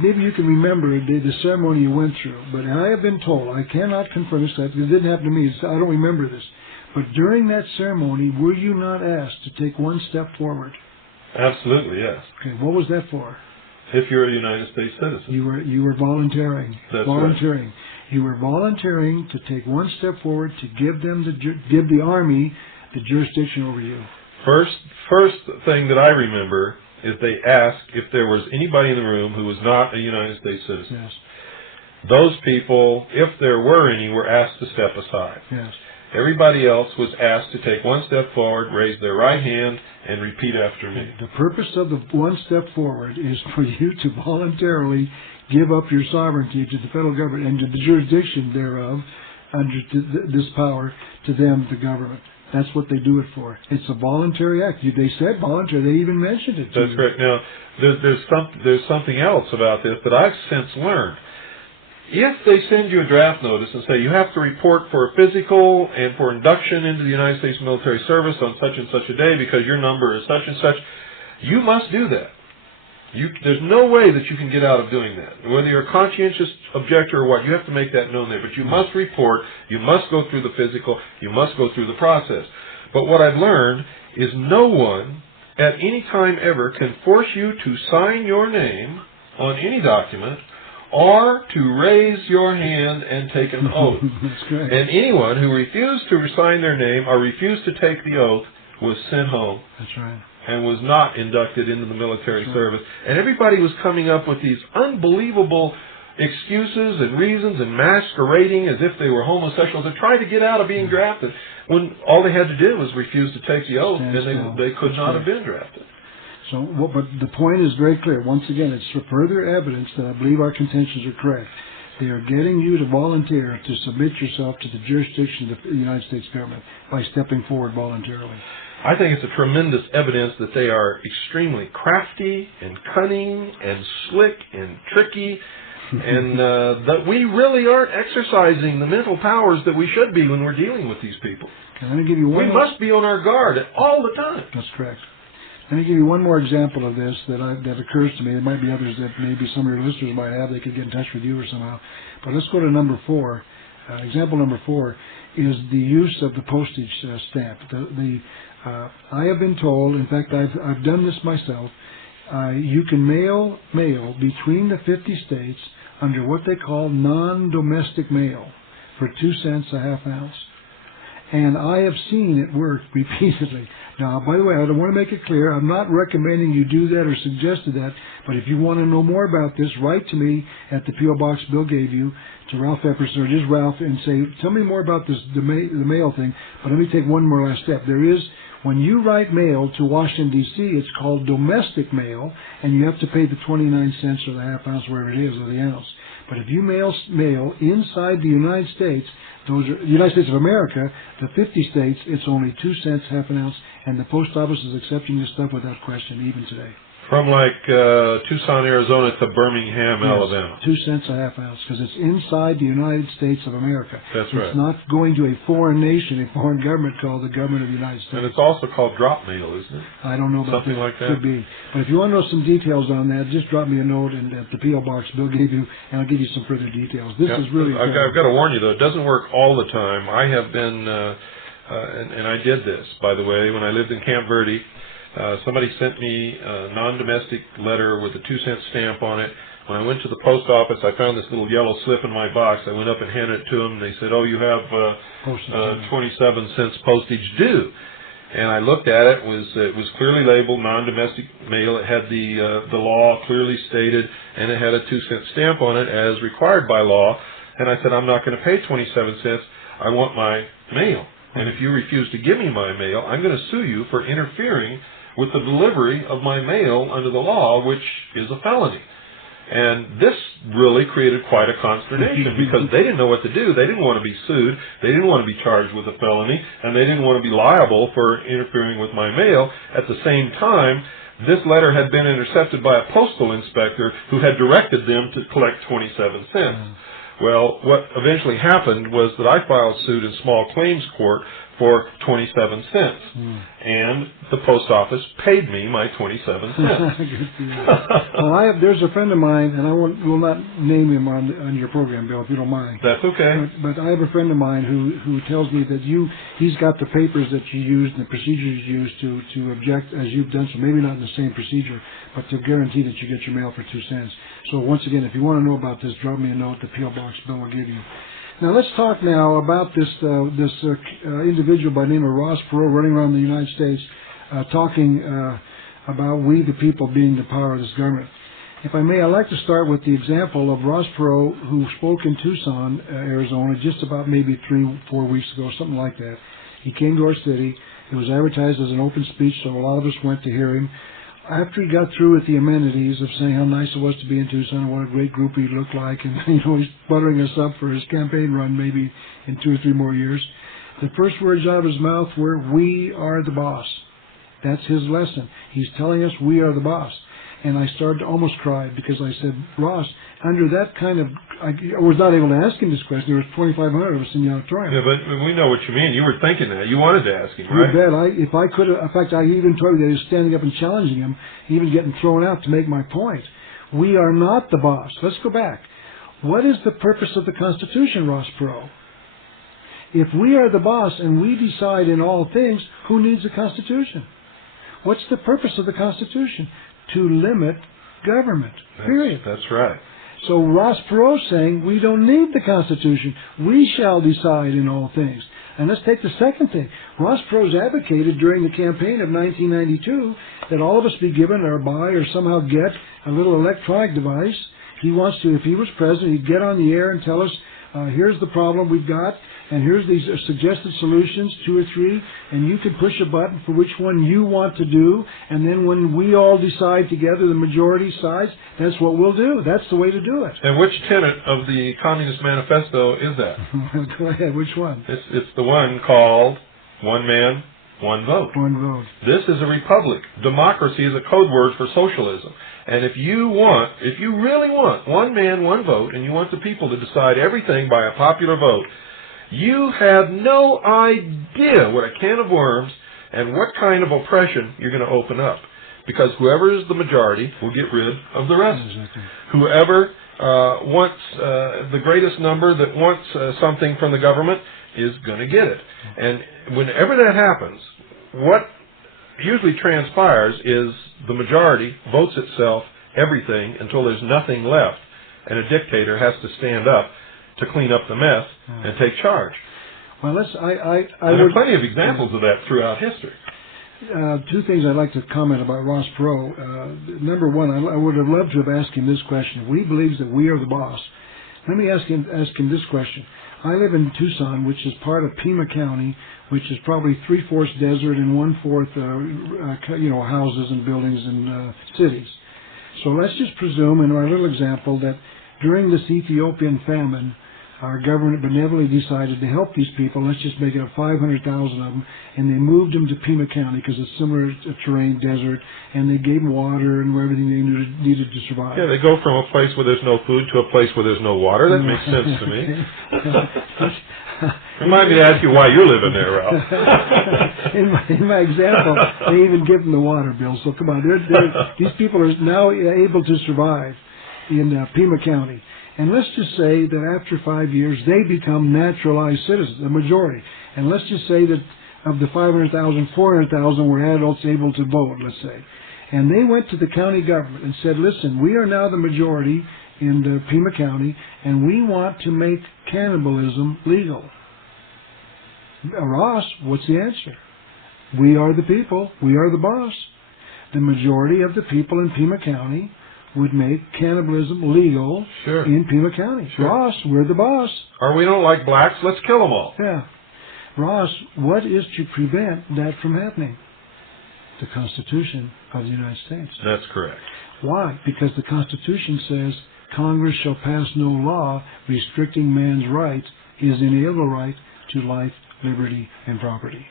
Maybe you can remember the ceremony you went through, but I have been told, I cannot confirm this, because it didn't happen to me, so I don't remember this, but during that ceremony, were you not asked to take one step forward? Absolutely, yes. Okay, what was that for? If you're a United States citizen. You were volunteering. That's volunteering. Right. You were volunteering to take one step forward to give the Army the jurisdiction over you. First thing that I remember is they asked if there was anybody in the room who was not a United States citizen. Yes. Those people, if there were any, were asked to step aside. Yes. Everybody else was asked to take one step forward, raise their right hand, and repeat after me. The purpose of the one step forward is for you to voluntarily give up your sovereignty to the federal government and to the jurisdiction thereof, under this power to them, the government. That's what they do it for. It's a voluntary act. They said voluntary. They even mentioned it. That's correct. Now, there's something else about this that I've since learned. If they send you a draft notice and say you have to report for a physical and for induction into the United States military service on such and such a day because your number is such and such, you must do that. There's no way that you can get out of doing that. Whether you're a conscientious objector or what, you have to make that known there. But you must report, you must go through the physical, you must go through the process. But what I've learned is no one at any time ever can force you to sign your name on any document or to raise your hand and take an oath. That's great. And anyone who refused to sign their name or refused to take the oath was sent home. That's right. And was not inducted into the military service. And everybody was coming up with these unbelievable excuses and reasons and masquerading as if they were homosexuals to try to get out of being drafted, when all they had to do was refuse to take the oath, and they could not have been drafted. So, but the point is very clear. Once again, it's for further evidence that I believe our contentions are correct. They are getting you to volunteer to submit yourself to the jurisdiction of the United States government by stepping forward voluntarily. I think it's a tremendous evidence that they are extremely crafty and cunning and slick and tricky, and that we really aren't exercising the mental powers that we should be when we're dealing with these people. Let me give you one. We must be on our guard all the time. That's correct. Let me give you one more example of this that occurs to me. There might be others that maybe some of your listeners might have. They could get in touch with you or somehow. But let's go to number 4. Example number 4 is the use of the postage stamp. I have been told, in fact, I've done this myself, you can mail between the 50 states under what they call non-domestic mail for 2 cents a half ounce. And I have seen it work repeatedly. Now, by the way, I want to make it clear, I'm not recommending you do that or suggested that, but if you want to know more about this, write to me at the P.O. Box Bill gave you, to Ralph Epperson, or just Ralph, and say, tell me more about this, the mail thing, but let me take one more last step. There is, when you write mail to Washington, D.C., it's called domestic mail, and you have to pay the 29 cents or the half ounce, wherever it is, or the ounce. But if you mail inside the United States, those are the United States of America, the 50 states, it's only 2 cents, half an ounce, and the post office is accepting this stuff without question, even today. From like Tucson, Arizona to Birmingham, Yes, Alabama. 2 cents a half ounce, because it's inside the United States of America. That's right. It's not going to a foreign nation, a foreign government called the government of the United States. And it's also called drop mail, isn't it? I don't know about something that. like that. Could be. But if you want to know some details on that, just drop me a note and at the P.O. Box Bill gave you, and I'll give you some further details. This is really I've got to warn you, though, it doesn't work all the time. I have been, and I did this, by the way, when I lived in Camp Verde. Somebody sent me a non-domestic letter with a 2-cent stamp on it. When I went to the post office, I found this little yellow slip in my box. I went up and handed it to them. They said, "Oh, you have 27 cents postage due." And I looked at it. It was clearly labeled non-domestic mail. It had the law clearly stated, and it had a 2-cent stamp on it as required by law. And I said, "I'm not going to pay 27 cents. I want my mail. And if you refuse to give me my mail, I'm going to sue you for interfering with the delivery of my mail under the law, which is a felony." And this really created quite a consternation because they didn't know what to do. They didn't want to be sued. They didn't want to be charged with a felony, and they didn't want to be liable for interfering with my mail. At the same time, this letter had been intercepted by a postal inspector who had directed them to collect 27 cents. Well, what eventually happened was that I filed suit in small claims court for 27 cents. And the post office paid me my 27 cents. Well, there's a friend of mine, and I will not name him on your program, Bill, if you don't mind. That's okay. But I have a friend of mine who tells me that he's got the papers that you used and the procedures you used to object as you've done, so maybe not in the same procedure, but to guarantee that you get your mail for 2 cents. So once again, if you want to know about this, drop me a note. The P.O. Box Bill will give you. Now let's talk now about this individual by the name of Ross Perot running around the United States talking about we the people being the power of this government. If I may, I'd like to start with the example of Ross Perot, who spoke in Tucson, Arizona, just about maybe 3-4 weeks ago, something like that. He came to our city. It was advertised as an open speech, so a lot of us went to hear him. After he got through with the amenities of saying how nice it was to be in Tucson and what a great group he looked like, and he's buttering us up for his campaign run maybe in 2 or 3 more years, the first words out of his mouth were, "We are the boss." That's his lesson. He's telling us we are the boss. And I started to almost cry because I said, Ross, under that kind of, I was not able to ask him this question. There was 2,500 of us in the auditorium. Yeah, but we know what you mean. You were thinking that. You wanted to ask him, right? You bet. If I could have, in fact, I even told you that he was standing up and challenging him, even getting thrown out to make my point. We are not the boss. Let's go back. What is the purpose of the Constitution, Ross Perot? If we are the boss and we decide in all things, who needs a Constitution? What's the purpose of the Constitution? To limit government, period. That's right. So Ross Perot saying we don't need the Constitution. We shall decide in all things. And let's take the second thing. Ross Perot's advocated during the campaign of 1992 that all of us be given or buy or somehow get a little electronic device. He wants to, if he was president, he'd get on the air and tell us, here's the problem we've got, and here's these suggested solutions, 2 or 3, and you can push a button for which one you want to do, and then when we all decide together, the majority sides, that's what we'll do. That's the way to do it. And which tenet of the Communist Manifesto is that? Go ahead, which one? It's the one called one man, one vote. One vote. This is a republic. Democracy is a code word for socialism. And if you really want one man, one vote, and you want the people to decide everything by a popular vote, you have no idea what a can of worms and what kind of oppression you're going to open up. Because whoever is the majority will get rid of the rest. Exactly. Whoever wants the greatest number that wants something from the government is going to get it. And whenever that happens, what usually transpires is the majority votes itself everything until there's nothing left. And a dictator has to stand up to clean up the mess and take charge. Well, there are plenty of examples of that throughout history. 2 things I'd like to comment about Ross Perot. Number one, I would have loved to have asked him this question. If he believes that we are the boss, let me ask him this question. I live in Tucson, which is part of Pima County, which is probably 3/4 desert and 1/4, houses and buildings and cities. So let's just presume in our little example that during this Ethiopian famine, our government benevolently decided to help these people. Let's just make it a 500,000 of them, and they moved them to Pima County because it's similar terrain, desert, and they gave them water and everything they needed to survive. Yeah, they go from a place where there's no food to a place where there's no water. That makes sense to me. Remind me to ask you why you're living there, Ralph. in my example, they even give them the water bill. So come on, these people are now able to survive in Pima County. And let's just say that after 5 years, they become naturalized citizens, the majority. And let's just say that of the 500,000, 400,000 were adults able to vote, let's say. And they went to the county government and said, listen, we are now the majority in Pima County, and we want to make cannibalism legal. Ross, what's the answer? We are the people. We are the boss. The majority of the people in Pima County would make cannibalism legal in Pima County. Sure. Ross, we're the boss. Or we don't like blacks, let's kill them all. Yeah. Ross, what is to prevent that from happening? The Constitution of the United States. That's correct. Why? Because the Constitution says Congress shall pass no law restricting man's right, his inalienable right to life, liberty, and property.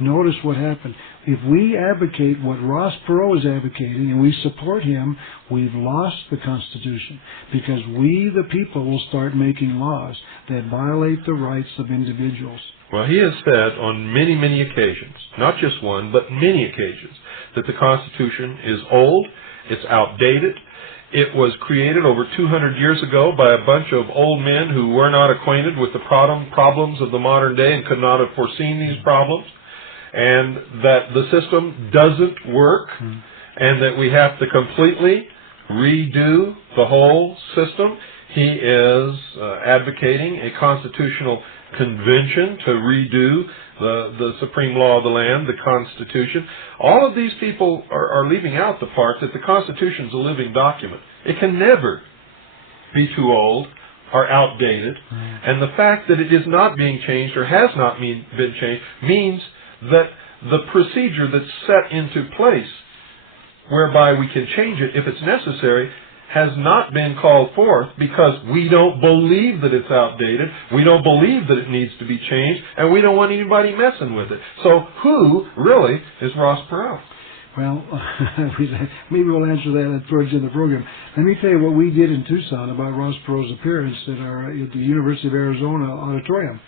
Notice what happened. If we advocate what Ross Perot is advocating and we support him, we've lost the Constitution, because we, the people, will start making laws that violate the rights of individuals. Well, he has said on many, many occasions, not just one, but many occasions, that the Constitution is old, it's outdated. It was created over 200 years ago by a bunch of old men who were not acquainted with the problems of the modern day and could not have foreseen these problems, and that the system doesn't work, and that we have to completely redo the whole system. He is advocating a constitutional convention to redo the supreme law of the land, the Constitution. All of these people are leaving out the part that the Constitution is a living document. It can never be too old or outdated. And the fact that it is not being changed or has not been changed means that the procedure that's set into place whereby we can change it if it's necessary has not been called forth, because we don't believe that it's outdated, we don't believe that it needs to be changed, and we don't want anybody messing with it. So who really is Ross Perot? Well, maybe we'll answer that towards the end of the program. Let me tell you what we did in Tucson about Ross Perot's appearance at the University of Arizona auditorium.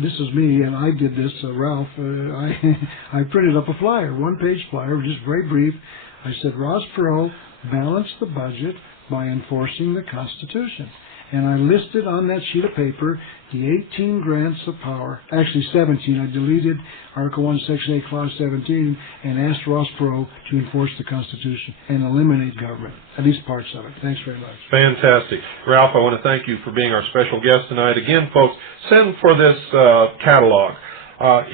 This is me, and I did this, Ralph. I printed up a flyer, one-page flyer, just very brief. I said, Ross Perot balanced the budget by enforcing the Constitution. And I listed on that sheet of paper the 18 grants of power, actually 17. I deleted Article 1, Section 8, Clause 17, and asked Ross Perot to enforce the Constitution and eliminate government, at least parts of it. Thanks very much. Fantastic. Ralph, I want to thank you for being our special guest tonight. Again, folks, send for this catalog.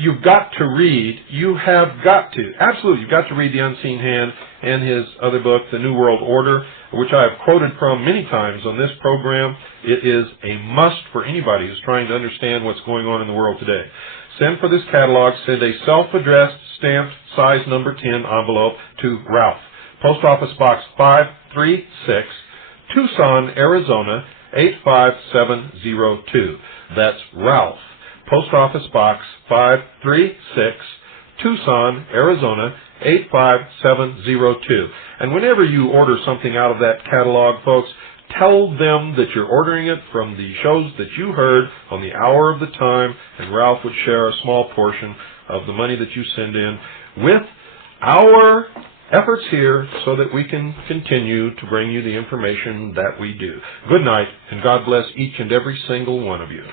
You've got to read, you've got to read The Unseen Hand and his other book, The New World Order, which I have quoted from many times on this program. It is a must for anybody who's trying to understand what's going on in the world today. Send for this catalog, send a self-addressed, stamped, size number 10 envelope to Ralph. Post Office Box 536, Tucson, Arizona, 85702. That's Ralph. Post Office Box 536, Tucson, Arizona, 85702. And whenever you order something out of that catalog, folks, tell them that you're ordering it from the shows that you heard on the Hour of the Time, and Ralph would share a small portion of the money that you send in with our efforts here so that we can continue to bring you the information that we do. Good night, and God bless each and every single one of you.